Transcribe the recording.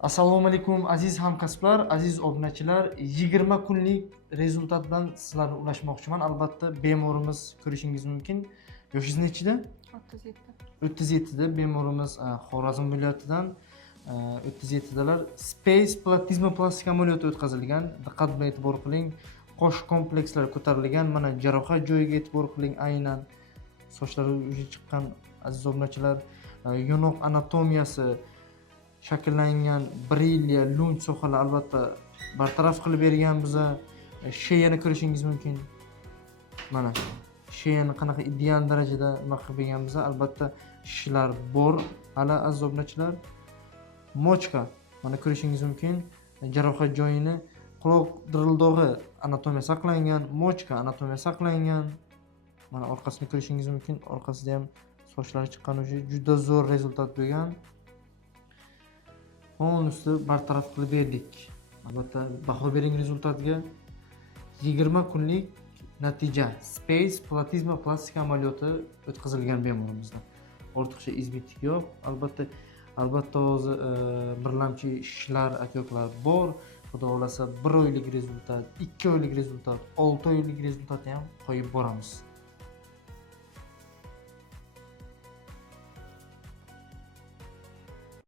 Assalomu alaykum aziz hamkasblar, aziz obunachilar. 20 kunlik rezultat bilan sizlarga ulashmoqchiman. Albatta bemorimiz ko'rishingiz mumkin. Yoshingiz nechida? 37. 37 da bemorimiz Xorazm viloyatidan 37 dalar. Space platizmoplastik amaliyoti o'tkazilgan. Diqqat bilan e'tibor qiling. Qosh komplekslari ko'tarilgan. Mana jarohat joyiga e'tibor qiling. Aynan sochlari chiqqan aziz obunachilar, yonoq anatomiyasi shakllangan brilliya, lunj sohalar albatta bartaraf qilib bergan biza. Sheyani ko'rishingiz mumkin. Mana sheyani qanaqa ideal darajada nima qilib bergan biza. Albatta shishlar bor. Hali aziz obunachilar, mochka mana ko'rishingiz mumkin. Jarohat joyini quloq dirildog'i anatomiya saqlangan, mochka anatomiya saqlangan. Mana orqasini ko'rishingiz mumkin. Orqasida ham sochlari chiqqan, juda zo'r rezultat bo'lgan. Polностью bartaraf qilib berdik. Albatta baho bering rezultatga. 20 kunlik natija. Space platizmoplastik amaliyoti o'tkazilgan bemorimizda. Ortiqcha izbitik yo'q. Albatta o'zi birlamchi shishlar, akoklar bor. Xudo xolasa 1 oylik rezultat, 2 oylik rezultat, 6 oylik rezultatni ham qo'yib boramiz.